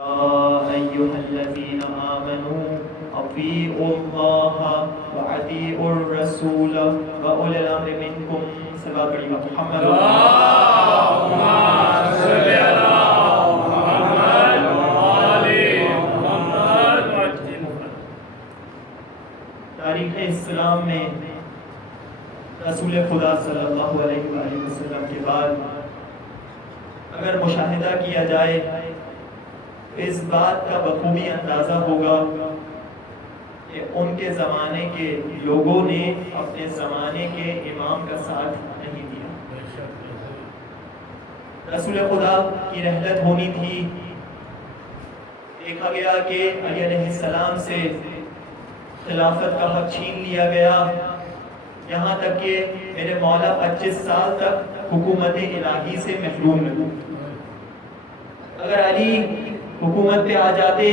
أيها الذين آمنوا أطيعوا الله وأطيعوا الرسول وأولي الأمر منكم سبا بڑی محمد اللهم صل على محمد وآل محمد. تاریخ اسلام میں رسول خدا صلی اللہ علیہ وآلہ وسلم کے بعد اگر مشاہدہ کیا جائے اس بات کا بخوبی اندازہ ہوگا کہ ان کے زمانے کے لوگوں نے اپنے زمانے کے امام کا ساتھ نہیں دیا. رسول خدا کی رحلت ہونی تھی. دیکھا گیا کہ علی علیہ السلام سے خلافت کا حق چھین لیا گیا، یہاں تک کہ میرے مولا 25 سال تک حکومت الہی سے محروم رہے. اگر علی حکومت پہ آ جاتے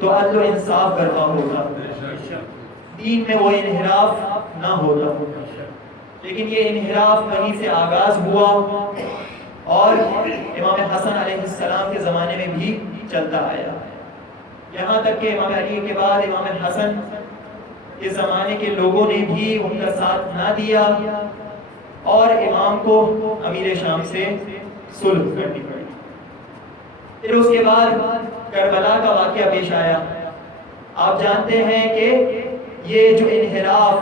تو عدل و انصاف برپا ہوتا، دین میں وہ انحراف نہ ہوتا. لیکن یہ انحراف وہیں سے آغاز ہوا اور امام حسن علیہ السلام کے زمانے میں بھی چلتا آیا، یہاں تک کہ امام علی کے بعد امام حسن کے زمانے کے لوگوں نے بھی ان کا ساتھ نہ دیا اور امام کو امیر شام سے صلح کرنی پڑی. پھر اس کے بعد کربلا کا واقعہ پیش آیا. آپ جانتے ہیں کہ یہ جو انحراف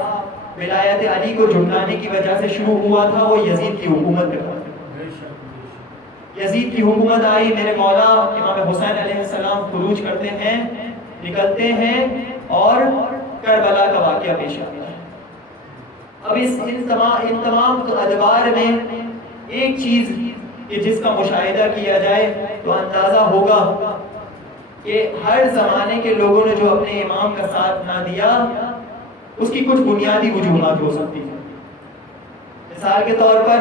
ولایت علی کو جھٹلانے کی وجہ سے شروع ہوا تھا وہ یزید کی حکومت میں تھا. یزید کی حکومت آئی، میرے مولا امام حسین علیہ السلام خروج کرتے ہیں، نکلتے ہیں اور کربلا کا واقعہ پیش آتا ہے. اب ان تمام ادوار میں ایک چیز کہ جس کا مشاہدہ کیا جائے تو اندازہ ہوگا کہ ہر زمانے کے لوگوں نے جو اپنے امام کا ساتھ نہ دیا اس کی کچھ بنیادی وجوہات ہو سکتی ہیں. مثال کے طور پر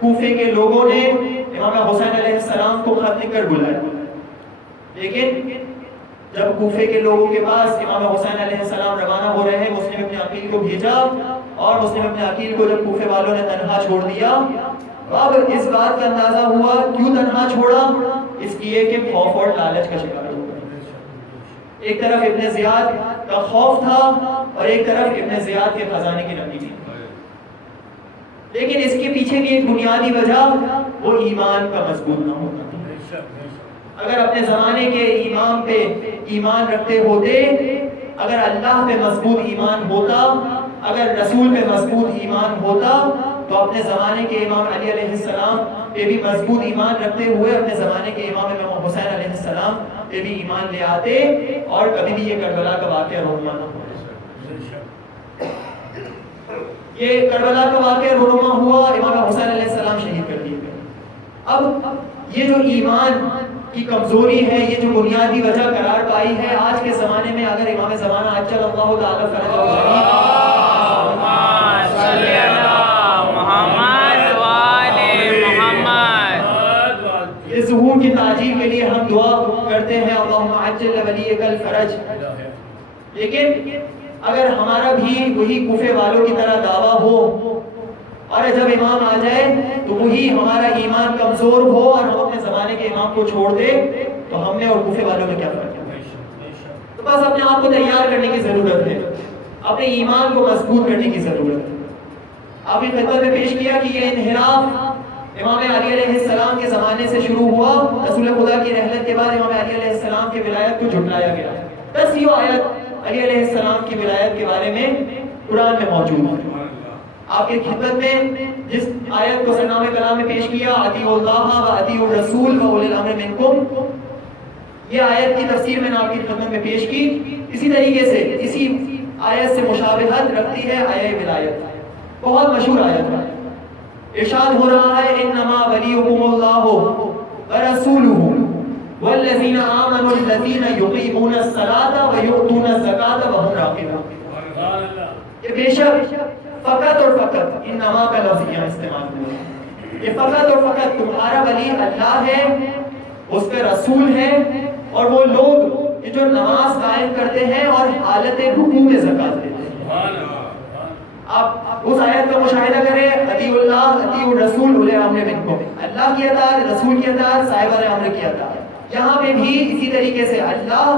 کوفے کے لوگوں نے امام حسین علیہ السلام کو خط لکھ کر بلایا، لیکن جب کوفے کے لوگوں کے پاس امام حسین علیہ السلام روانہ ہو رہے ہیں، مسلم ابن عقیل کو بھیجا اور مسلم ابن عقیل کو جب کوفے والوں نے تنہا چھوڑ دیا، اب اس بات کا اندازہ ہوا کیوں تنہا چھوڑا، اس لیے کہ خوف اور لالچ کا شکار ہو گئے. ایک طرف ابن زیاد کا خوف تھا اور ایک طرف ابن زیاد کے خزانے کی نمی تھی. لیکن اس کے پیچھے بھی ایک بنیادی وجہ وہ ایمان کا مضبوط نہ ہونا تھا. اگر اپنے زمانے کے امام پہ ایمان رکھتے ہوتے، اگر اللہ پہ مضبوط ایمان ہوتا، اگر رسول پہ مضبوط ایمان ہوتا تو اپنے زمانے کے امام علی علیہ السلام پہ بھی مضبوط ایمان رکھتے ہوئے اپنے زمانے کے امام امام حسین علیہ السلام پہ بھی ایمان لے آتے اور کبھی بھی یہ کربلا کا واقعہ رونما نہ ہوتا. یہ کربلا کا واقعہ رونما ہوا، امام حسین علیہ السلام شہید کر دیے گئے. اب یہ جو ایمان کی کمزوری ہے، یہ جو بنیادی وجہ قرار پائی ہے آج کے زمانے میں، اگر امام زمانہ اجل اللہ تعالی فرجہ ظہور کی تعجیل کے لیے ہم دعا کرتے ہیں اللہم عجل ولیک الفرج، لیکن اگر ہمارا بھی وہی کوفے والوں کی طرح دعویٰ ہو اور جب امام آ جائے تو وہی ہمارا ایمان کمزور ہو اور ہم اپنے زمانے کے امام کو چھوڑ دے تو ہم میں اور کوفے والوں میں کیا فرق ہے؟ تو بس اپنے آپ کو تیار کرنے کی ضرورت ہے، اپنے ایمان کو مضبوط کرنے کی ضرورت ہے. آپ نے خطبہ میں پیش کیا کہ یہ انحراف امام علی علیہ السلام کے زمانے سے شروع ہوا. رسول خدا کی رحلت کے بعد امام علی علیہ السلام کی ولایت کو جھٹلایا گیا. 10 آیت علی علیہ السلام کی ولایت کے بارے میں قرآن میں موجود ہے. آپ کی خدمت میں جس آیت کو سرنامہ کلام میں پیش کیا، اطیعوا اللہ و اطیعوا الرسول و اولی الامر منکم، یہ آیت کی تفسیر میں نے آپ کی خدمت میں پیش کی. اسی طریقے سے اسی آیت سے مشابہت رکھتی ہے آیت ولایت، بہت مشہور آیت ہے. ارشاد ہو رہا ہے انما ولیکم اللہ ورسولہ والذین آمنوا الذین یقیمون الصلاۃ ویؤتون الزکاۃ وہم راکعون. یہ بے شک فقط اور فقط انما کا لفظ یہاں استعمال ہوا ہے. یہ فقط اور فقط تمہارا ولی اللہ ہے، اس کا رسول ہے، اور وہ لوگ جو نماز قائم کرتے ہیں اور حالت رکوع میں زکات دیتے ہیں. آپ اس آیت کا مشاہدہ کریں، اطیعوا اللہ اطیعوا الرسول اولي الامر منکم، اللہ کی اطاعت، رسول کی اطاعت، صاحب امر کی اطاعت. یہاں پہ بھی اسی طریقے سے اللہ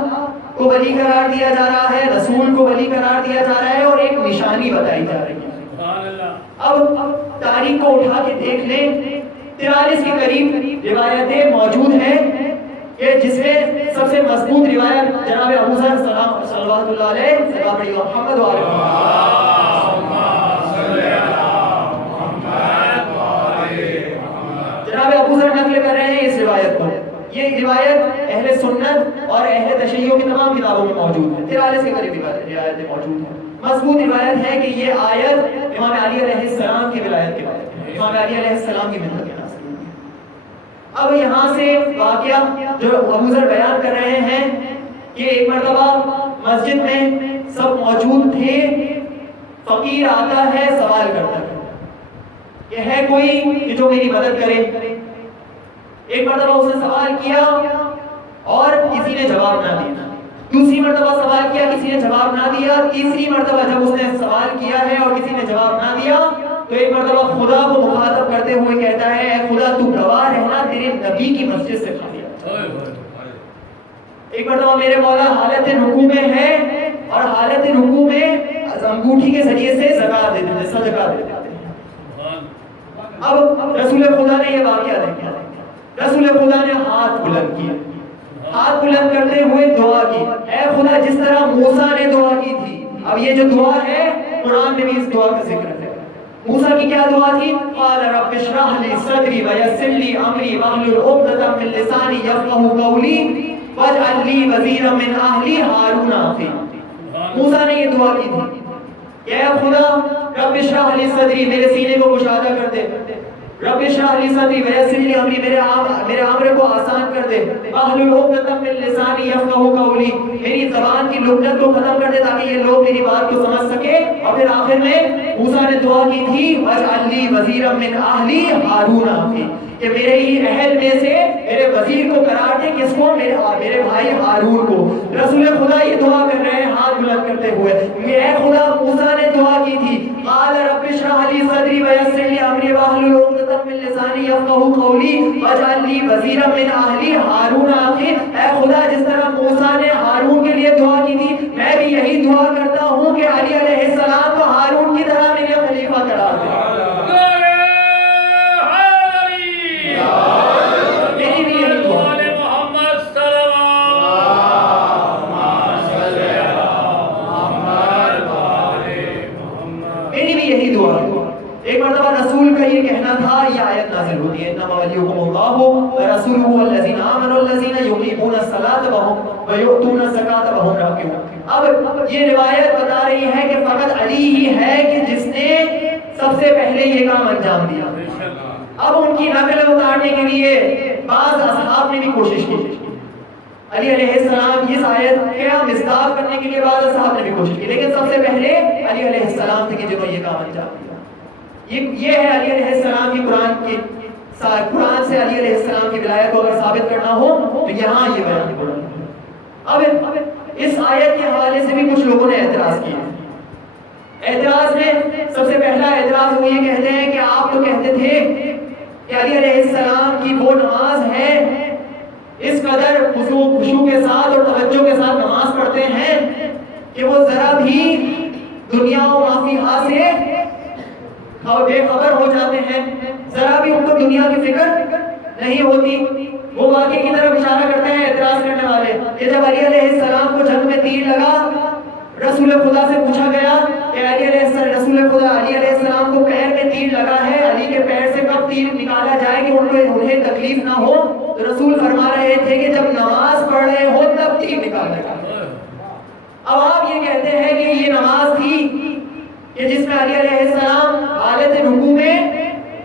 کو ولی قرار دیا جا رہا ہے، رسول کو ولی قرار دیا جا رہا ہے، اور ایک نشانی بتائی جا رہی ہے۔ سبحان اللہ۔ اب تاریخ کو اٹھا کے دیکھ لیں، 43 کے قریب روایتیں موجود ہیں کہ جس میں سب سے مضبوط روایت جناب ابو ذر صلوات اللہ علیہ صحابہ محمد و جناب ابو ذر نقل کر رہے ہیں اس روایت کو۔ یہ روایت اہل سنت اور اہل تشیع کی تمام کتابوں میں موجود ہے، 43 کے قریب روایتیں موجود ہیں۔ مضبوط روایت ہے کہ یہ آیت امام علی علیہ السلام کی ولایت کے بارے میں، امام علی علیہ السلام کی ملت کے ناصر ہے۔ اب یہاں سے واقعہ جو ابو ذر بیان کر رہے ہیں کہ ایک مرتبہ مسجد میں سب موجود تھے، فقیر آتا ہے سوال کرتا ہے کہ ہے کوئی کہ جو میری مدد کرے۔ ایک مرتبہ اس نے سوال کیا اور کسی نے جواب نہ دیا، دوسری مرتبہ سوال کیا، کسی نے جواب نہ دیا، تیسری مرتبہ جب اس نے سوال کیا ہے اور کسی نے جواب نہ دیا تو ایک مرتبہ خدا کو مخاطب کرتے ہوئے کہتا ہے اے خدا تو گواہ رہنا تیرے نبی کی مسجد سے خالی ہے۔ ایک مرتبہ میرے مولا حالت رکوع میں ہے اور حالت رکوع میں انگوٹھی کے ذریعے سے زکات دے دیتے ہیں، صدقہ دے دیتے ہیں۔ اب رسول خدا نے یہ واقعہ دیکھا، رسول خدا نے ہاتھ بلند کیا، ہاتھ بلند کرتے ہوئے دعا کی، اے خدا جس طرح موسیٰ نے دعا کی تھی۔ اب یہ جو دعا ہے قرآن میں بھی اس دعا کا ذکر ہے۔ موسیٰ کی کیا دعا تھی؟ قال رب اشرح لي صدري ويسر لي امري واحلل عقدة من لساني يفقهوا قولي واجعل لي وزيرا من اهلي هارون اخي۔ موسیٰ نے یہ دعا کی تھی کہ اے خدا رب اشرح لي صدري، میرے سینے کو کشادہ کر دے، رب اشرح لي صدري ويسر لي امري، میرے امر کو آسان کر دے، واحلل عقدة من لساني يفقهوا قولي، میری زبان کی لغت کو ختم کر دے تاکہ یہ لوگ میری بات کو سمجھ سکے۔ اور پھر آخر میں موسیٰ نے دعا کی تھی واجعل لي وزيرا من اهلي هارون اخي، کہ میرے ہی اہل میں سے میرے وزیر کو قرار دے، کس کو؟ میرے بھائی ہارون کو۔ رسول خدا یہ دعا کر رہے ہیں ہاتھ بلند کرتے ہوئے، اے خدا موسیٰ نے دعا کی تھی قال رب اشرح لي صدري ويسر لي امري واحلل عقدة من لساني يفقهوا قولي واجعل لي وزيرا من اهلي هارون اخي۔ اے خدا جس طرح موسیٰ نے ہارون کے لیے دعا کی تھی، میں بھی یہی دعا کرتا ہوں کہ علی علیہ السلام کو ہارون کی طرح میرے خلیفہ قرار دے۔ ایک مرتبہ رسول کا یہ کہنا تھا، یہ آیت نازل ہوتی ہے انما ولیکم اللہ ورسولہ والذین آمنوا الذین یقیمون الصلاۃ ویؤتون الزکاۃ وہم راکعون۔ اب یہ روایت بتا رہی ہے کہ فقط علی ہی ہے کہ جس نے سب سے پہلے یہ کام انجام دیا۔ اب ان کی نقل اتارنے کے لیے بعض اصحاب نے بھی کوشش کی، علی علیہ السلام اس آیت کا مصداق کرنے کے لیے بعض اصحاب نے بھی کوشش کی، لیکن سب سے پہلے علی علیہ السلام تھے کہ جنہوں نے یہ کام انجام دیا۔ یہ ہے علی علیہ السلام کی قرآن سے علی علیہ السلام کی ولایت کو اگر ثابت کرنا ہو تو یہاں یہ بیان کرنا۔ اب اس آیت کے حوالے سے بھی کچھ لوگوں نے اعتراض کیا۔ اعتراض میں سب سے پہلا اعتراض وہ یہ کہتے ہیں کہ آپ تو کہتے تھے کہ علی علیہ السلام کی وہ نماز ہے، اس قدر خشوع کے ساتھ اور توجہ کے ساتھ نماز پڑھتے ہیں کہ وہ ذرا بھی دنیا و ما فیہا سے بے خبر ہو جاتے ہیں، ذرا بھی ان کو دنیا کی فکر نہیں ہوتی۔ وہ واقعے کی طرف اشارہ کرتے ہیں اعتراض کرنے والے کہ جب علی علیہ السلام کو جنگ میں تیر لگا، رسول خدا سے پوچھا گیا کہ رسول خدا علی علیہ السلام کو پیر میں تیر لگا ہے، علی کے پیر سے کب تیر نکالا جائے کہ انہیں تکلیف نہ ہو؟ تو رسول فرما رہے تھے کہ جب نماز پڑھ رہے ہو تب تیر نکالا جائے۔ اب آپ یہ کہتے ہیں کہ یہ نماز تھی کہ جس میں علی علیہ السلام حالت رکوع میں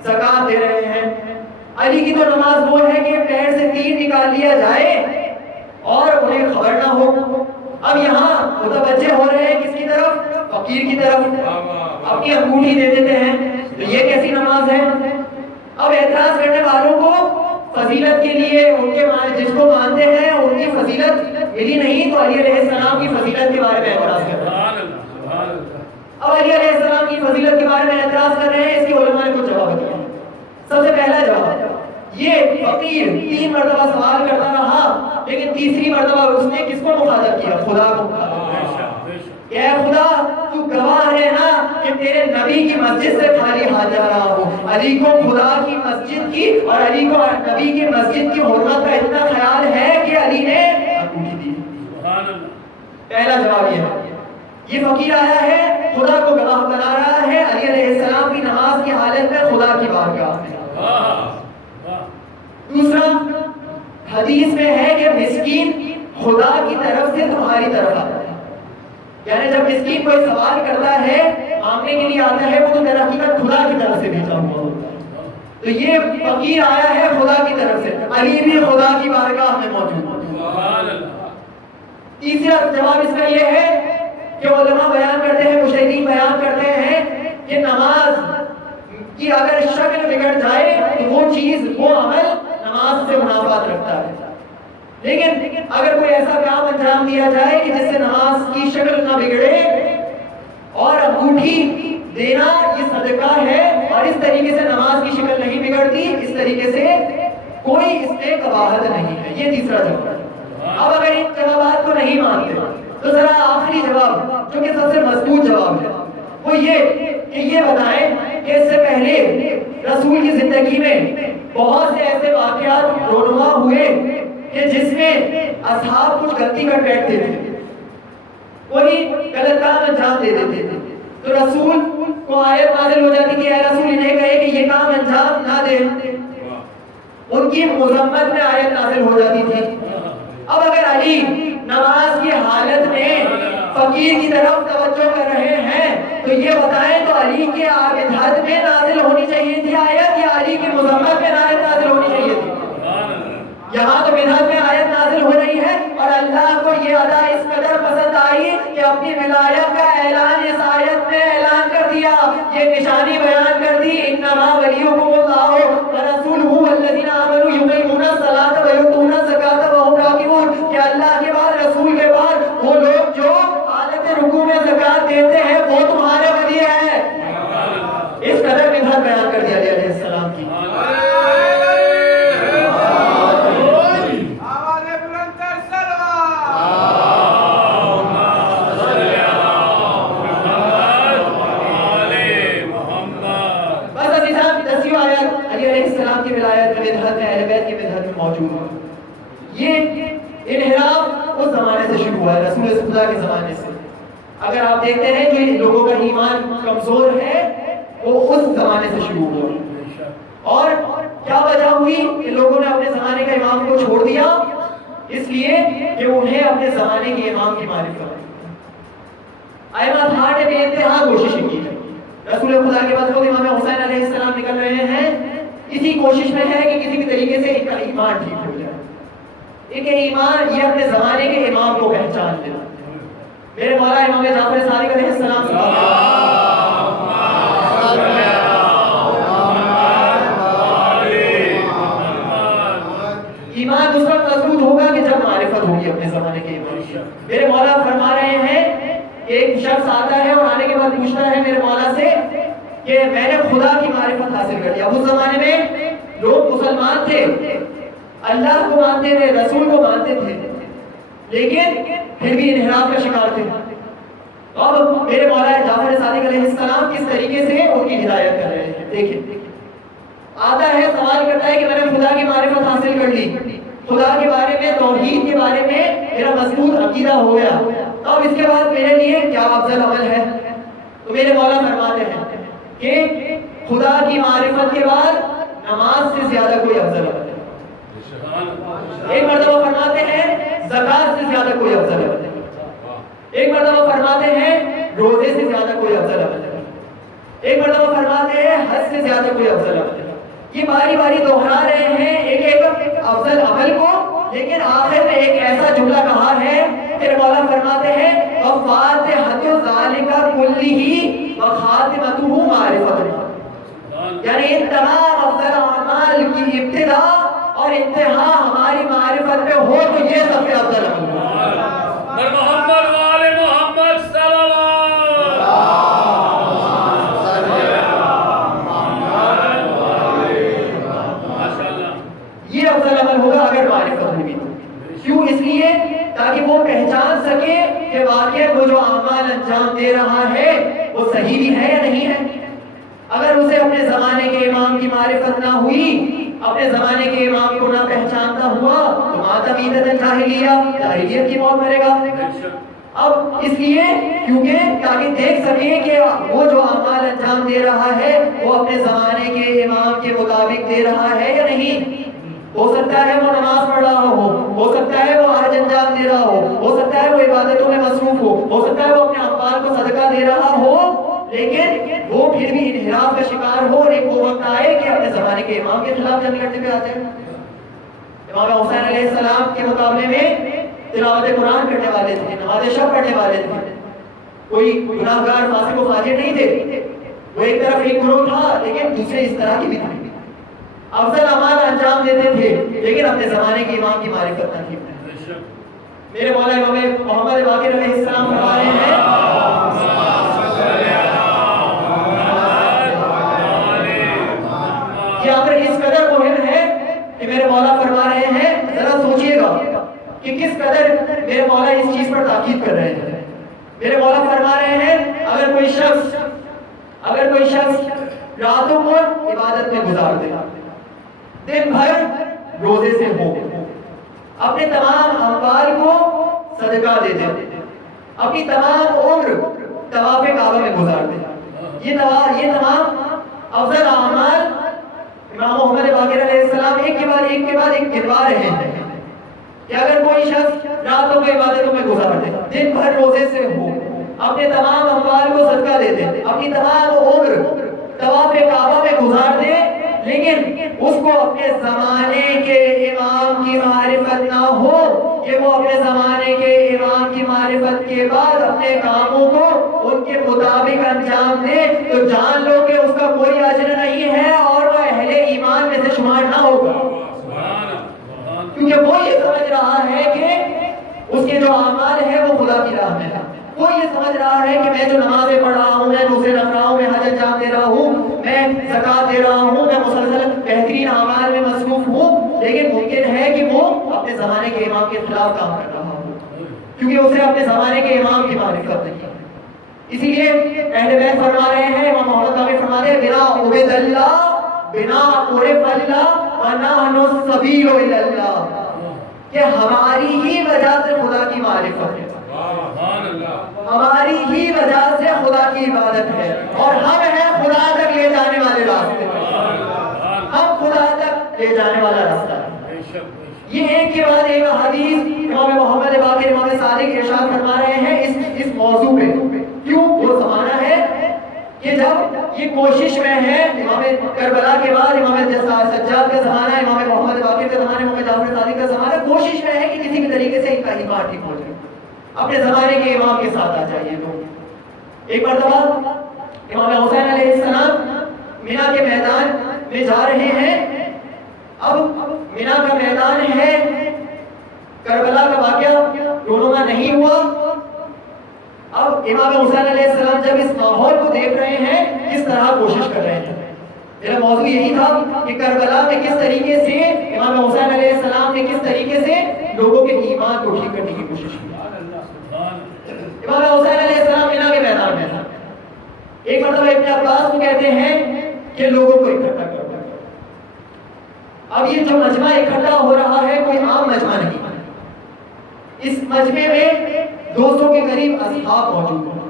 زکات دے رہے ہیں۔ علی کی تو نماز وہ ہے کہ پیر سے تیر نکال لیا جائے اور انہیں خبر نہ ہو۔ اب یہاں متوجہ ہو رہے ہیں کس کی طرف؟ فقیر کی طرف، اپنی انگوٹھی دے دیتے ہیں، تو یہ کیسی نماز ہے؟ اب اعتراض کرنے والوں کو فضیلت کے لیے ان کے جس کو مانتے ہیں ان کی فضیلت ملی نہیں، تو علی علیہ السلام کی فضیلت کے بارے میں اعتراض کر رہے ہیں۔ اب علی علیہ السلام کی فضیلت کے بارے میں اعتراض کر رہے ہیں، اس کے علماء نے کچھ جواب دیا۔ سب سے پہلا جواب یہ فقیر 3 مرتبہ سوال کرتا رہا، لیکن تیسری مرتبہ اس نے کس کو مخاطب کیا؟ خدا کو مخاطب کیا کہ اے خدا تو گواہ ہے نا کہ تیرے نبی کی مسجد سے خالی ہاتھ جا رہا ہوں. علی کو خدا کی مسجد کی اور علی کو نبی کی مسجد کی حرمت کا اتنا خیال ہے کہ علی نے انگوٹھی دی. پہلا جواب یہ ہے. یہ فقیر آیا ہے، خدا کو گواہ بنا رہا ہے علی علیہ السلام کی نماز کی حالت میں خدا کی بارگاہ میں. دوسرا حدیث میں ہے کہ مسکین خدا کی طرف سے تمہاری طرف آتا ہے. یعنی جب مسکین کوئی سوال کرتا ہے، مانگنے کے لیے آتا ہے، وہ تو در حقیقت خدا کی طرف سے بھیجا ہوا ہوتا ہے. تو یہ فقیر آیا ہے خدا کی طرف سے، علی بھی خدا کی بارگاہ میں موجود ہے. تیسرا جواب اس کا یہ ہے کہ علماء بیان کرتے ہیں، مجتہدین بیان کرتے ہیں کہ نماز کی اگر شکل بگڑ جائے تو وہ چیز، وہ عمل نماز سے منافات رکھتا ہے. لیکن اگر کوئی ایسا کام انجام دیا جائے کہ جس سے نماز کی شکل نہ بگڑے، اور انگوٹھی دینا یہ صدقہ ہے اور اس طریقے سے نماز کی شکل نہیں بگڑتی، اس طریقے سے کوئی اس میں قباحت نہیں ہے. یہ تیسرا جواب ہے. اب اگر ان جوابات کو نہیں مانتے تو ذرا آخری جواب جو کہ سب سے مضبوط جواب ہے وہ یہ کہ یہ بتائیں کہ اس سے پہلے رسول کی زندگی میں بہت سے ایسے واقعات رونما ہوئے کہ جس میں اصحاب کچھ غلطی کر بیٹھتے تھے، کوئی غلط کام انجام دے دیتے تھے، تو رسول کو آیت نازل ہو جاتی کہ اے رسول انہیں کہے کہ یہ کام انجام نہ دیں. ان کی مذمت میں آیت نازل ہو جاتی تھی. اب اگر علی نماز کی حالت میں فقیر کی طرف توجہ کر رہے ہیں تو یہ بتائیں تو علی کے بدعت میں نازل ہونی چاہیے تھی آیت یا علی کی مذمت میں آیت نازل ہونی چاہیے تھی؟ یہاں تو بدعت میں آیت نازل ہو رہی ہے اور اللہ کو یہ ادا اس قدر پسند آئی کہ اپنی ولایت کا اعلان اس آیت میں اعلان کر دیا، یہ نشانی بیان کر دی. انما ولیکم اللہ ورسولہ والذین آمنوا یقیمون الصلاۃ ویؤتون الزکاۃ وهم راکعون. کہ اللہ کے بعد، رسول کے بعد وہ لوگ جو حالت رکوع میں زکات دیتے ہیں وہ تمہارے ولی ہیں. اس قدر بدعت بیان کر دیا علیہ السلام کی. یہ انحراف اس زمانے سے شروع ہوا ہے، رسول خدا کے زمانے سے. اگر آپ دیکھتے ہیں کہ لوگوں کا ایمان کمزور ہے وہ اس زمانے سے شروع ہوا. اور کیا وجہ ہوئی کہ لوگوں نے اپنے زمانے کا امام کو چھوڑ دیا؟ اس لیے کہ انہیں اپنے زمانے کے امام کی معرفت. ائمہ ہر نے بے انتہا کوششیں کی. رسول خدا کے بعد خود امام حسین علیہ السلام نکل رہے ہیں، اسی کوشش میں ہے کہ کسی بھی طریقے سے ان کا ایمان ٹھیک ہو جائے. ان کے ایمان، یہ اپنے زمانے کے امام کو پہچان لینا. میرے مولا امام جعفر صادق علیہ السلام ایمان اس وقت مضبوط ہوگا کہ جب معرفت ہوگی اپنے زمانے کے امام کی. میرے مولا فرما رہے ہیں کہ ایک شخص آتا ہے اور آنے کے بعد پوچھتا ہے میرے مولا سے کہ میں نے خدا کی معرفت حاصل کر لیا. اب اس زمانے میں لوگ مسلمان تھے، اللہ کو مانتے تھے، رسول کو مانتے تھے، لیکن پھر بھی انحراف کا شکار تھے. اب میرے مولا جعفر صادق علیہ السلام کس طریقے سے ان کی ہدایت کر رہے ہیں. دیکھیں، آتا ہے سوال کرتا ہے کہ میں نے خدا کی معرفت حاصل کر لی، خدا کے بارے میں، توحید کے بارے میں میرا مضبوط عقیدہ ہو گیا، اب اس کے بعد میرے لیے کیا افضل عمل ہے؟ تو میرے مولا فرماتے ہیں کہ خدا کی معرفت کے بعد نماز سے زیادہ کوئی افضل عمل ہے. ایک مرتبہ فرماتے ہیں زکات سے زیادہ کوئی افضل عمل ہے. ایک مرتبہ فرماتے ہیں روزے سے زیادہ کوئی افضل عمل ہے. ایک مرتبہ فرماتے ہیں حج سے زیادہ کوئی افضل عمل ہے. یہ باری باری دوہرا رہے ہیں ایک ایک افضل عمل کو، لیکن آخر میں ایک ایسا جملہ کہا ہے پھر مولا فرماتے ہیں وفاتحۃ ذالک کلہ وخاتمتہ معرفت. یعنی ان تمام افضل اعمال کی ابتدا اور انتہا ہماری معرفت میں ہو تو یہ سب سے افضل عمل ہے. محمد والے محمد صلی اللہ علیہ وسلم. تاکہ وہ پہچان سکے کہ واقعی وہ جو اعمال انجام دے رہا ہے وہ صحیح بھی ہے یا نہیں ہے۔ اگر اسے اپنے زمانے کے امام کی معرفت نہ ہوئی، اپنے زمانے کے امام کو نہ پہچانتا ہوا تو مات میتۃ الجاہلیہ، جاہلیت کی موت مرے گا۔ اب اس لیے کیونکہ تاکہ دیکھ سکے کہ وہ جو اعمال انجام دے رہا ہے وہ اپنے زمانے کے امام کے مطابق دے رہا ہے یا نہیں۔ ہو سکتا ہے وہ نماز پڑھ رہا ہو سکتا ہے وہ حج انجام دے رہا ہو سکتا ہے وہ عبادتوں میں مصروف ہو سکتا ہے وہ اپنے اموال کو صدقہ دے رہا ہو، لیکن وہ پھر بھی انحراف کا شکار ہو اور ایک وہ وقت آئے کہ اپنے زمانے کے امام کے خلاف جنگ لڑنے پہ آ جائے۔ امام حسین علیہ السلام کے مقابلے میں تلاوت قرآن کرنے والے تھے، نماز شب پڑھنے والے تھے، کوئی گناہگار فاسق و فاجر نہیں تھے۔ وہ ایک طرف ایک گروہ تھا لیکن دوسرے اس طرح کی بھی تھے، افضل اعمال انجام دیتے تھے لیکن اپنے زمانے کے امام کی معرفت نہ تھی۔ میرے مولا امام محمد باقر علیہ السلام فرما رہے ہیں یہ امر اس قدر مہم ہے کہ میرے مولا فرما رہے ہیں، ذرا سوچئے گا کہ کس قدر میرے مولا اس چیز پر تاکید کر رہے ہیں۔ میرے مولا فرما رہے ہیں اگر کوئی شخص راتوں کو عبادت میں گزار دے، دن بھر روزے سے ہو، اپنے تمام اموال کو صدقہ دے دے، اپنی تمام عمر طواف کعبہ میں گزار دے، یہ تمام افضل اعمال امام محمد باقر علیہ السلام ایک کے بعد ایک گنوا رہے ہیں کہ اگر کوئی شخص راتوں کو عبادتوں میں گزار دے، دن بھر روزے سے ہو، اپنے تمام اموال کو صدقہ دے دے، اپنی تمام عمر طواف کعبہ میں گزار دے، لیکن اس کو اپنے زمانے کے امام کی معرفت نہ ہو کہ وہ اپنے زمانے کے امام کی معرفت کے بعد اپنے کاموں کو ان کے مطابق انجام دے، تو جان لو کہ اس کا کوئی اجر نہیں ہے اور وہ اہل ایمان میں سے شمار نہ ہوگا، کیونکہ وہ یہ سمجھ رہا ہے کہ اس کے جو اعمال ہے وہ خدا کی راہ میں ہے۔ وہ یہ سمجھ رہا ہے کہ میں جو نمازیں پڑھ رہا ہوں، میں روزے رکھ رہا ہوں، میں حج انجام دے رہا ہوں، میں زکوٰۃ دے رہا ہوں، میں مسلسل بہترین اعمال میں مصروف ہوں، لیکن ممکن ہے کہ وہ اپنے زمانے کے امام کے خلاف کام کر رہا ہو کیونکہ اسے اپنے زمانے کے امام کی معرفت نہیں ہے۔ اسی لیے اہل بیت فرما رہے ہیں، امام محمد باقر فرما رہے ہیں بنا عبید اللہ بنا عرف اللہ ونحن السبیل الی اللہ، کہ ہماری ہی وجہ سے خدا کی معرفت ہے، ہماری ہی وجہ سے خدا کی عبادت ہے، اور ہم ہیں خدا تک لے جانے والے راستے، ہم خدا تک لے جانے والا راستہ ہے۔ یہ ایک کے بعد ایک حدیث امام محمد باقر امام صادق ارشاد فرما رہے ہیں اس موضوع پہ۔ کیوں؟ وہ زمانہ ہے کہ جب یہ کوشش میں ہے، امام کربلا کے بعد امام سجاد کا زمانہ، امام محمد باقر کا زمانہ، امام جعفر صادق کا زمانہ، کوشش میں ہے کہ کسی بھی طریقے سے ان کا ایمان ٹھیک ہو جائے، اپنے زمانے کے امام کے ساتھ آ جائیے لوگ۔ ایک مرتبہ امام حسین علیہ السلام مینا کے میدان میں جا رہے ہیں۔ اب مینا کا میدان ہے، کربلا کا واقعہ رونما نہیں ہوا۔ اب امام حسین علیہ السلام جب اس ماحول کو دیکھ رہے ہیں، کس طرح کوشش کر رہے ہیں، میرا موضوع یہی تھا کہ کربلا میں کس طریقے سے امام حسین علیہ السلام نے کس طریقے سے لوگوں کے ایمان کو ٹھیک کرنے کی کوشش کی۔ امام حسین علیہ السلام مینا کے میدان میں تھا۔ ایک مرتبہ ابن عباس کو کہتے ہیں کہ لوگوں کو اکٹھا کرو۔ اب یہ جو مجمع اکٹھا ہو رہا ہے کوئی عام مجمع نہیں، اس مجمع میں 200 کے قریب اصحاب موجود ہیں،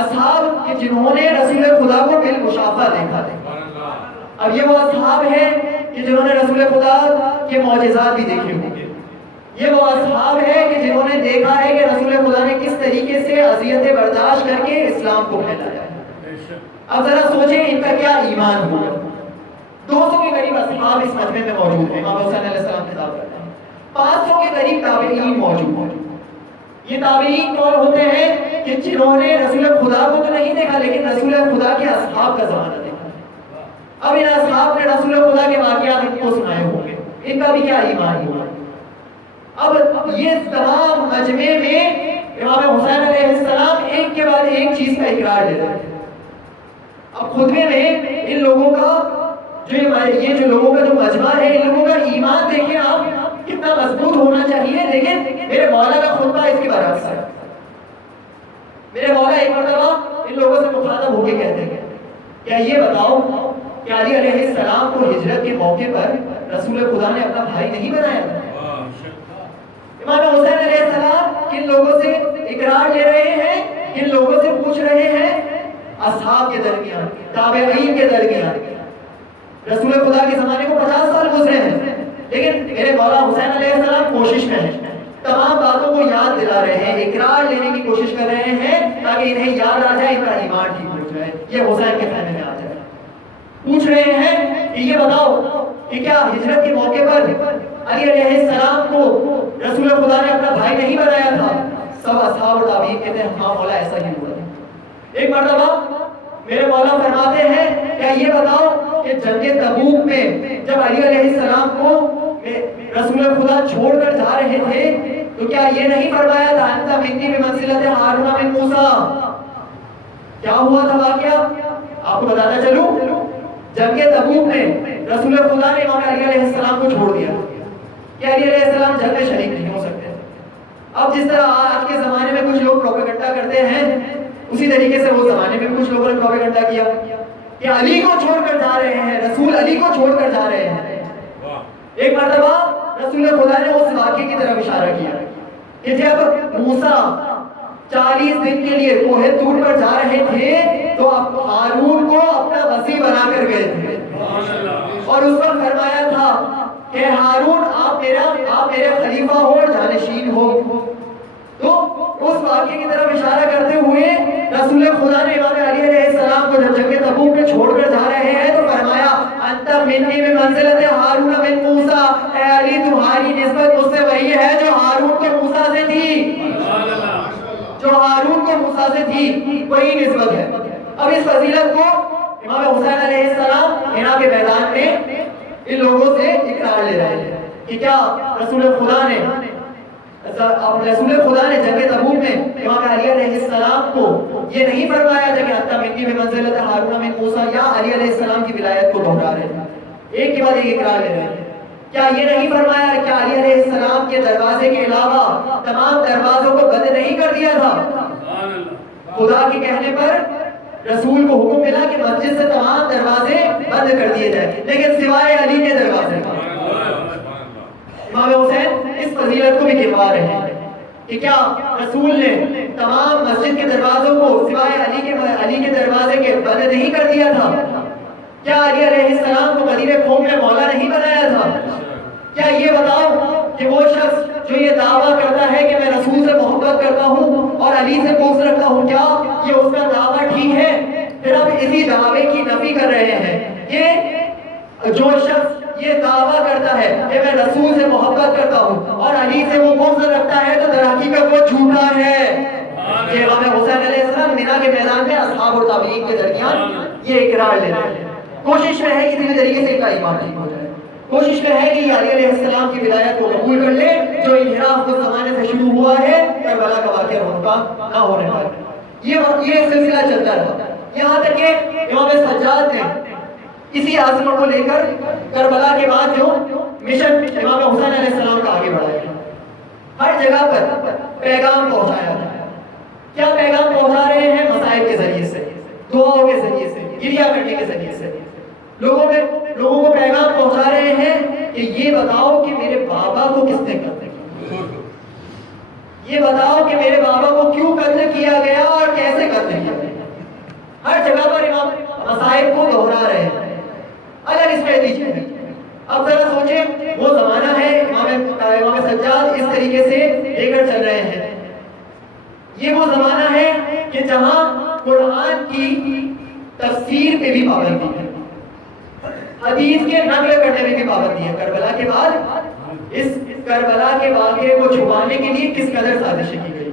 اصحاب کہ جنہوں نے رسول خدا کو بالمشافہ دیکھا تھا۔ اب یہ وہ اصحاب ہیں کہ جنہوں نے رسول خدا کے معجزات بھی دیکھے ہوں گے، یہ وہ اصحاب ہیں کہ جنہوں نے دیکھا ہے کہ رسول خدا نے کس طریقے سے اذیتیں برداشت کر کے اسلام کو پھیلایا ہے۔ اب ذرا سوچیں ان کا کیا ایمان ہوا۔ 200 کے قریب اصحاب اس مجمع میں موجود ہیں، امام حسین علیہ السلام خطاب کرتے ہیں۔ 500 کے قریب تابعین موجود ہیں۔ یہ تابعین کون ہوتے ہیں کہ جنہوں نے رسول خدا کو تو نہیں دیکھا لیکن رسول خدا کے اصحاب کا زمانہ دیکھا۔ اب ان اصحاب نے رسول خدا کے واقعات ان کو سنائے ہوں گے، ان کا بھی کیا ایمان ہوا۔ اب یہ تمام مجمع میں امام حسین علیہ السلام ایک کے بعد ایک چیز کا اقرار دے رہے ہیں۔ اب خطبے میں ان لوگوں کا یہ جو لوگوں کا جو مجمع ہے، ان لوگوں کا ایمان دیکھیں آپ کتنا مضبوط ہونا چاہیے، لیکن میرے مولا کا خطبہ اس کے برعکس ہے. میرے مولا ایک مرتبہ ان لوگوں سے مخاطب ہو کے کہتے ہیں کیا یہ بتاؤ کہ علی علیہ السلام کو ہجرت کے موقع پر رسول خدا نے اپنا بھائی نہیں بنایا تھا؟ امام حسین علیہ السلام کن لوگوں سے اقرار لے رہے ہیں, کن لوگوں سے پوچھ رہے ہیں؟ اصحاب کے درمیان, تابعین کے درمیان. رسول خدا کے زمانے کو 50 سال گزرے ہیں, لیکن میرے مولا حسین علیہ السلام کوشش میں ہیں, تمام باتوں کو یاد دلا رہے ہیں, اقرار لینے کی کوشش کر رہے ہیں تاکہ انہیں یاد آ جائے, ان کا ایمان ٹھیک ہو جائے, یہ حسین کے خیمے میں آ جائے. پوچھ رہے ہیں کہ یہ بتاؤ کہ کیا ہجرت کے موقع پر علی علیہ السلام کو رسول خدا نے اپنا بھائی نہیں بنایا تھا؟ سب اصحاب و تابعین کہتے ہیں ہاں مولا ایسا ہی ہوا. ایک مرتبہ میرے مولا فرماتے ہیں کیا یہ بتاؤ کہ جنگ تبوک میں جب علی علیہ السلام کو رسول خدا چھوڑ کر جا رہے تھے تو کیا یہ نہیں فرمایا تھا انت منی بمنزلۃ ہارون من موسیٰ؟ کیا ہوا تھا واقعہ آپ کو بتاتا چلوں. جنگ تبوک میں رسول خدا نے امام علی علیہ السلام کو چھوڑ دیا کہ علی علیہ السلام جنگ میں شریک نہیں ہو سکتے. اب جس طرح آج کے زمانے میں کچھ لوگ پروپیگنڈا کرتے ہیں, اسی طریقے سے وہ زمانے میں کچھ لوگوں نے پروپیگنڈا کیا کہ علی کو چھوڑ کر جا رہے ہیں, رسول علی کو چھوڑ کر جا رہے ہیں. ایک مرتبہ رسول خدا نے اس واقعے کی طرف اشارہ کیا کہ جب موسیٰ 40 دن کے لیے کوہ طور پر جا رہے تھے تو ہارون کو اپنا وصی بنا کر گئے تھے, اور اس وقت فرمایا تھا کہ ہارون آپ میرے خلیفہ ہو اور جانشین ہو. تو اس واقعے کی طرف اشارہ کرتے ہوئے رسول خدا نے امام علی علیہ السلام کو جب جنگ تبوک میں چھوڑ کر جا رہے ہیں تو فرمایا انت منی بمنزلۃ ہارون من موسیٰ, اے علی تمہاری نسبت مجھ سے وہی ہے جو ہارون کو موسیٰ سے تھی, جو ہارون کو موسیٰ سے تھی وہی نسبت ہے. اب اس فضیلت کو امام حسین علیہ السلام حنا کے میدان میں ان لوگوں سے اقرار لے رہے ہیں کہ کیا رسول خدا نے جنگ تبوک میں امام علی علیہ السلام کو یہ نہیں فرمایا تھا کہ انت منی بمنزلۃ ہارون من موسیٰ, یا علی علیہ السلام کی ولایت کو دہرا رہے ہیں, ایک کے بعد ایک اقرار لے رہے ہیں. کیا یہ نہیں فرمایا کہ علی علیہ السلام کے دروازے کے علاوہ تمام دروازوں کو بند نہیں کر دیا تھا؟ خدا کے کہنے پر رسول کو حکم ملا کہ مسجد سے تمام دروازے بند کر دیے جائیں, لیکن سوائے علی کے دروازے. امام حسین اس فضیلت کو بھی گنوا رہے ہیں کہ کیا رسول نے تمام مسجد کے دروازوں کو سوائے علی کے دروازے کے بند نہیں کر دیا تھا؟ کیا علی علیہ السلام کو مدینہ قوم میں مولا نہیں بنایا تھا؟ کیا یہ بتاؤ کہ وہ شخص جو یہ دعویٰ کرتا ہے کہ میں رسول سے محبت کرتا ہوں اور علی سے بغض رکھتا ہوں, کیا یہ اس کا دعویٰ ٹھیک ہے؟ پھر آپ اسی دعوے کی نفی کر رہے ہیں. یہ جو شخص یہ دعویٰ کرتا ہے کہ میں رسول سے محبت کرتا ہوں اور علی سے وہ بغض رکھتا ہے تو در حقیقت وہ جھوٹا ہے. یہ امام حسین علیہ السلام مینا کے میدان میں اصحاب اور تابعین کے درمیان یہ اقرار لے رہے ہیں. کوشش میں ہے کسی بھی طریقے سے ان کا ایمان ٹھیک ہو جائے, کوشش میں ہے کہ علی علیہ السلام کی ولایت کو قبول کر لے جو انحراف اس زمانے سے شروع ہوا ہے کربلا کا واقعہ نہ ہونے پائے. یہ سلسلہ چلتا رہا یہاں تک کہ امام سجاد نے اسی عظمت کو لے کر کربلا کے بعد جو مشن امام حسین علیہ السلام کا آگے بڑھایا, ہر جگہ پر پیغام پہنچایا. کیا پیغام پہنچا رہے ہیں؟ مصائب کے ذریعے سے, دعاؤں کے ذریعے سے, گریہ کرنے کے ذریعے سے لوگوں کو پیغام پہنچا رہے ہیں کہ یہ بتاؤ کہ میرے بابا کو کس نے قتل کیا, یہ بتاؤ کہ میرے بابا کو کیوں قتل کیا گیا اور کیسے قتل کیا گیا. ہر جگہ پر امام مصائب کو دہرا رہے ہیں, الگ اسٹریٹجی ہے. اب ذرا سوچیں وہ زمانہ ہے امام سجاد اس طریقے سے لے کر چل رہے ہیں. یہ وہ زمانہ ہے کہ جہاں قرآن کی تفسیر پہ بھی پابندی ہے, حدیث کے نقل کرنے میں بھی پابندی ہے. کربلا کے بعد اس کربلا کے واقعے کو چھپانے کے لیے کس قدر سازشیں کی گئی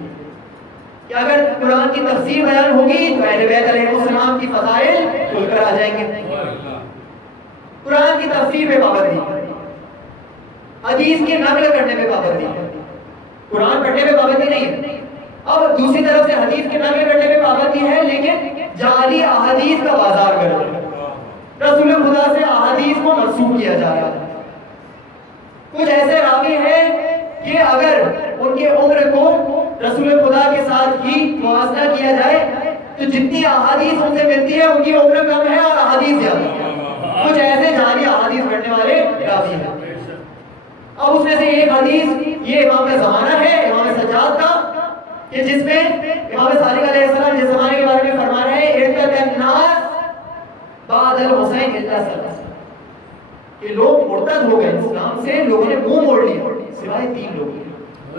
کہ اگر قرآن کی تفسیر بیان ہوگی تو اہل بیت علیہ السلام کی فضائل کھل کر آ جائیں گے. قرآن کی تفسیر میں پابندی ہے, حدیث کے نقل کرنے میں پابندی ہے, قرآن پڑھنے میں پابندی نہیں ہے. اب دوسری طرف سے حدیث کے نقل کرنے میں پابندی ہے لیکن جعلی احادیث کا بازار کر رہے ہیں. رسول خدا سے احادیث کو منسوخ کیا جا رہا ہے. کچھ ایسے راوی ہیں کہ اگر ان کے عمر کو رسول خدا کے ساتھ ہی موازنہ کیا جائے تو جتنی احادیث ان سے ملتی ہے ان کی عمر کم ہے اور احادیث زیادہ ہے. کچھ ایسے جعلی احادیث پڑھنے والے کافی ہیں. اب اس میں سے ایک حدیث یہ امام کا زمانہ ہے، امام سجاد کا، کہ جس میں امام صادق علیہ السلام جس زمانے کے بارے میں فرما رہے ہیں ارتد الناس بعد الحسین الا ثلاث، کہ لوگ مرتد ہو گئے اسلام سے، لوگوں نے منہ موڑ لیا سوائے 3 لوگ.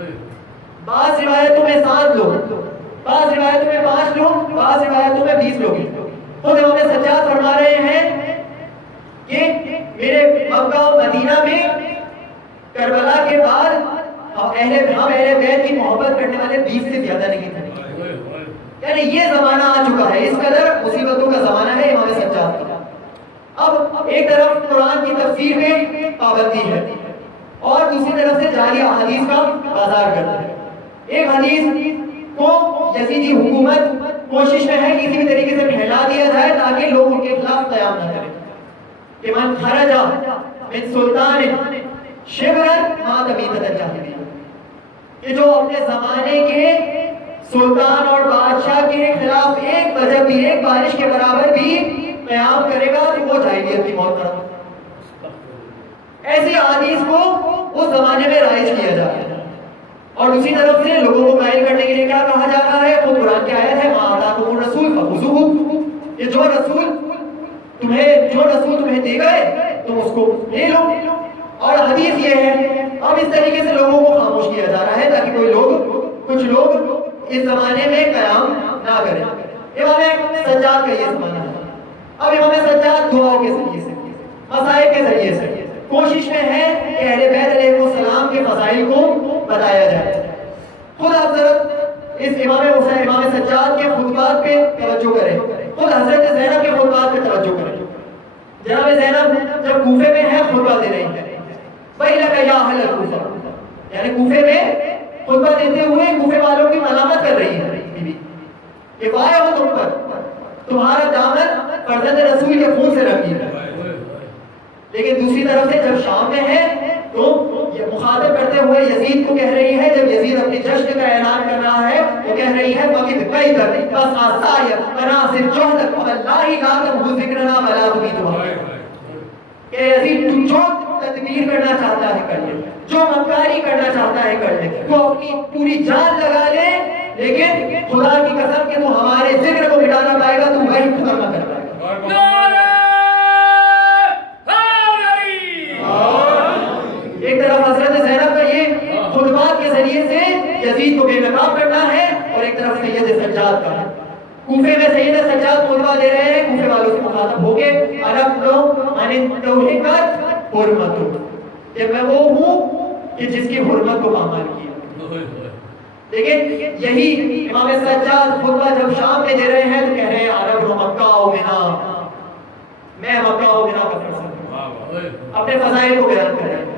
بعض روایتوں میں 7 لوگ، بعض روایتوں میں 5 لوگ، بعض روایتوں میں 20 لوگ. خود امام سجاد فرما رہے ہیں کہ میرے مکہ و مدینہ میں کربلا کے بعد ہم اہل بیت کی محبت کرنے والے 20 سے زیادہ نہیں تھے. یعنی یہ زمانہ آ چکا ہے، اس قدر مصیبتوں کا زمانہ ہے امام سجاد کا. اب ایک طرف قرآن کی تفسیر میں پابندی ہے اور دوسری طرف سے جعلی احادیث کا بازار کرتا ہے. ایک حدیث کو یزیدی حکومت کوشش میں ہے کسی بھی طریقے سے پھیلا دیا جائے تاکہ لوگ ان کے خلاف قیام نہ کریں کہ من خرج من سلطان شبرا مات میتۃ الجاہلیہ، کہ جو اپنے زمانے کے سلطان اور بادشاہ کے خلاف ایک وجہ بھی، ایک بارش کے برابر بھی قیام کرے گا تو وہ جاہلیت کی موت کرے گا. ایسی احادیث کو اس زمانے میں رائج کیا جاتا ہے. اور دوسری طرف سے لوگوں کو قائل کرنے کے لیے کیا کہا جا رہا ہے؟ وہ قرآن کی آیت ہے ما آتاکم الرسول فخذوہ، کہ جو رسول تمہیں دے گئے تم اس کو لے لو. اور حدیث یہ ہے. اب اس طریقے سے لوگوں کو خاموش کیا جا رہا ہے تاکہ کچھ لوگ اس زمانے میں قیام نہ کریں. امام سجاد کا یہ زمانہ ہے. اب امام سجاد دعاؤں کے ذریعے سے، مسائل کے ذریعے سے کوشش میں ہے کہ اہل بیت علیہ السلام کے فضائل کو بتایا جائے. خود آپ ذرا اس امام سجاد کے خطبات پہ توجہ کریں، خود حضرت زینب کے خطبات پہ توجہ کریں. جناب زینب جب کوفے میں ہے خطبہ دے رہی ہے، وَيْلَكَ يَا أَهْلَ الْكُوفَةِ، یعنی کوفے میں خطبہ دیتے ہوئے کوفے والوں کی ملامت کر رہی ہے کہ وائے ہو تم پر، تمہارا دامن فرزند رسول کے خون سے رنگین ہے. لیکن دوسری طرف سے جب شام میں ہے تو مخاطب کرتے ہوئے یزید کو کہہ رہی ہے، جب یزید اپنی جشن کا اعلان کر رہا ہے وہ کہہ رہی ہے وقت قیدر بس آسائر مناصر جوہدک واللہ لا تبہو ذکرنا ولا تبیتوا، کہ یزید تو جو تدبیر کرنا چاہتا ہے کر لے، جو مکاری کرنا چاہتا ہے کر لے، تو اپنی پوری جان لگا لے، لیکن خدا کی قسم کہ تو ہمارے ذکر کو مٹا نہ پائے گا، تو وہی ختم نہ کر پائے گا. ایک طرف حضرت زینب کا یہ خطبات کے ذریعے سے یزید کو بے نقاب کرنا ہے، اور ایک طرف سید سجاد کا ہے. کوفے میں سید سجاد خطبہ دے رہے ہیں، کوفے والوں سے مخاطب ہو کے الم لو من توحقت حرمتو، کہ میں وہ ہوں کہ جس کی حرمت کو پامال کیا. لیکن یہی امام سجاد خطبہ جب شام میں دے رہے ہیں تو کہہ رہے ہیں عرب و مکہ و منا، میں مکہ و منا کا فرصت ہوں، اپنے فضائل کو بیان کر رہے ہیں.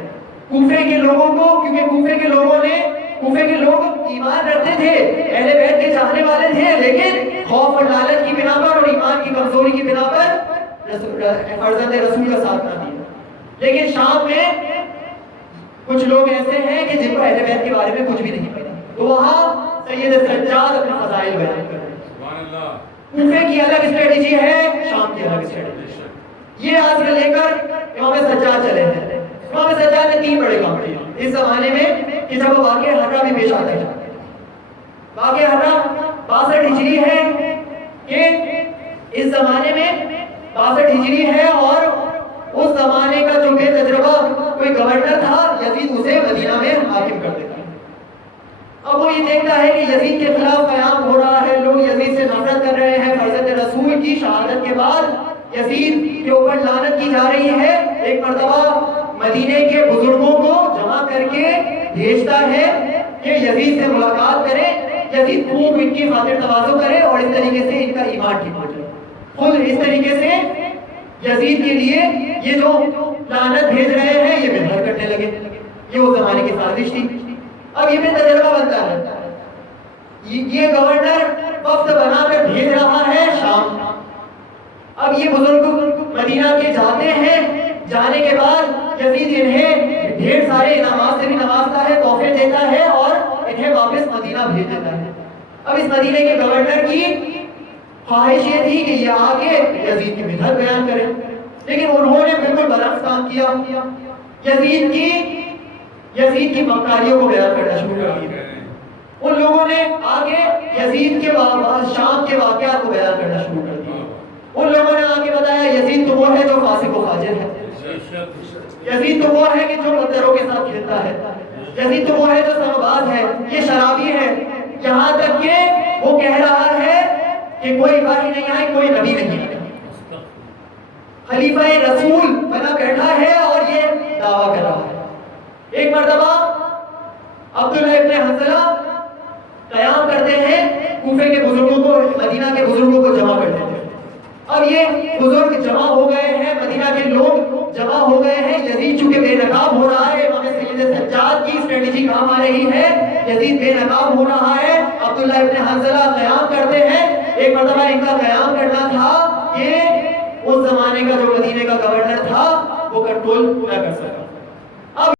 کوفے کے لوگوں کو، کیونکہ کوفے کے لوگ ایمان رکھتے تھے، اہل بیت کے چاہنے والے تھے، لیکن خوف اور لالچ کی بنا پر اور ایمان کی کمزوری کی بنا پر فرزند رسول کا ساتھ نہ دیا. لیکن شام میں کچھ لوگ ایسے ہیں کہ جن کو اہل بیت کے بارے میں کچھ بھی نہیں پتا، تو وہاں سید سجاد اپنے فضائل بیان کر رہے ہیں. کوفے کی الگ اسٹریٹجی ہے، شام کی الگ اسٹریٹجی ہے. یہ آج سے لے کر امام سجاد چلے ہیں. امام سجاد نے 3 بڑے کام کیے اس زمانے میں کہ جب وہ واقعہ حرہ بھی پیش آتا ہے. واقعہ حرہ 62 ہجری ہے، کہ اس زمانے میں 62 ہجری ہے، اور اس زمانے کا جو بے تجربہ کوئی گورنر تھا یزید اسے مدینہ میں حاکم کر دیتا ہے. اب وہ یہ دیکھتا ہے کہ یزید کے خلاف قیام ہو رہا ہے، لوگ یزید سے نفرت کر رہے ہیں، فرزند رسول کی شہادت کے بعد یزید کے اوپر لعنت کی جا رہی ہے. ایک مرتبہ مدینے کے بزرگوں کو جمع کر کے بھیجتا ہے کہ یزید سے ملاقات کرے، یزید خوب ان کی خاطر تواضع کرے اور اس طریقے سے ان کا ایمان ٹھیک ہو جائے. خود اس طریقے سے یزید کے لیے یہ جو لعنت بھیج رہے ہیں یہ محنت کرنے لگے. یہ اس زمانے کی سازش تھی. اب یہ بھی تجربہ بنتا ہے، یہ گورنر وفد بنا کر بھیج رہا ہے شام. اب یہ بزرگ مدینہ کے جاتے ہیں، جانے کے بعد یزید انہیں ڈھیر سارے انعامات سے بھی نوازتا ہے، تحفے دیتا ہے اور انہیں واپس مدینہ بھیج دیتا ہے۔ اب اس مدینے کے گورنر کی خواہش یہ تھی کہ یہ آگے یزید کی بدعت بیان کریں، لیکن انہوں نے بالکل برعکس کام کیا، یزید کی مکاریوں کو بیان کرنا شروع کر دیا۔ ان لوگوں نے آگے یزید کے شام کے واقعات کو بیان کرنا شروع کر دیا۔ ان لوگوں نے آگے بتایا یزید تو وہ ہے جو فاسق و فاجر ہے، یزید تو وہ ہے کہ جو بندروں کے ساتھ کھیلتا ہے، یزید تو وہ ہے جو سمباز ہے، یہ شرابی ہے، یہاں تک کہ وہ کہہ رہا ہے کہ کوئی الہی نہیں ہے، کوئی نبی نہیں ہے، خلیفہ رسول بنا بیٹھا ہے اور یہ دعویٰ کر رہا ہے۔ ایک مرتبہ عبداللہ ابن حنظلہ قیام کرتے ہیں، کوفے کے بزرگوں کو، مدینہ کے بزرگوں کو جمع کرتے ہیں۔ اب یہ بزرگ جمع ہو گئے ہیں، مدینہ کے لوگ جمع ہو گئے ہیں، یزید چونکہ بے نقاب ہو رہا ہے، امام سید سجاد کی اسٹریٹجی کام آ رہی ہے، یزید بے نقاب ہو رہا ہے، عبداللہ ابن حنظلہ قیام کرتے ہیں۔ ایک مرتبہ ان کا قیام کرنا تھا کہ اس زمانے کا جو مدینے کا گورنر تھا وہ کنٹرول نہ کر سکا،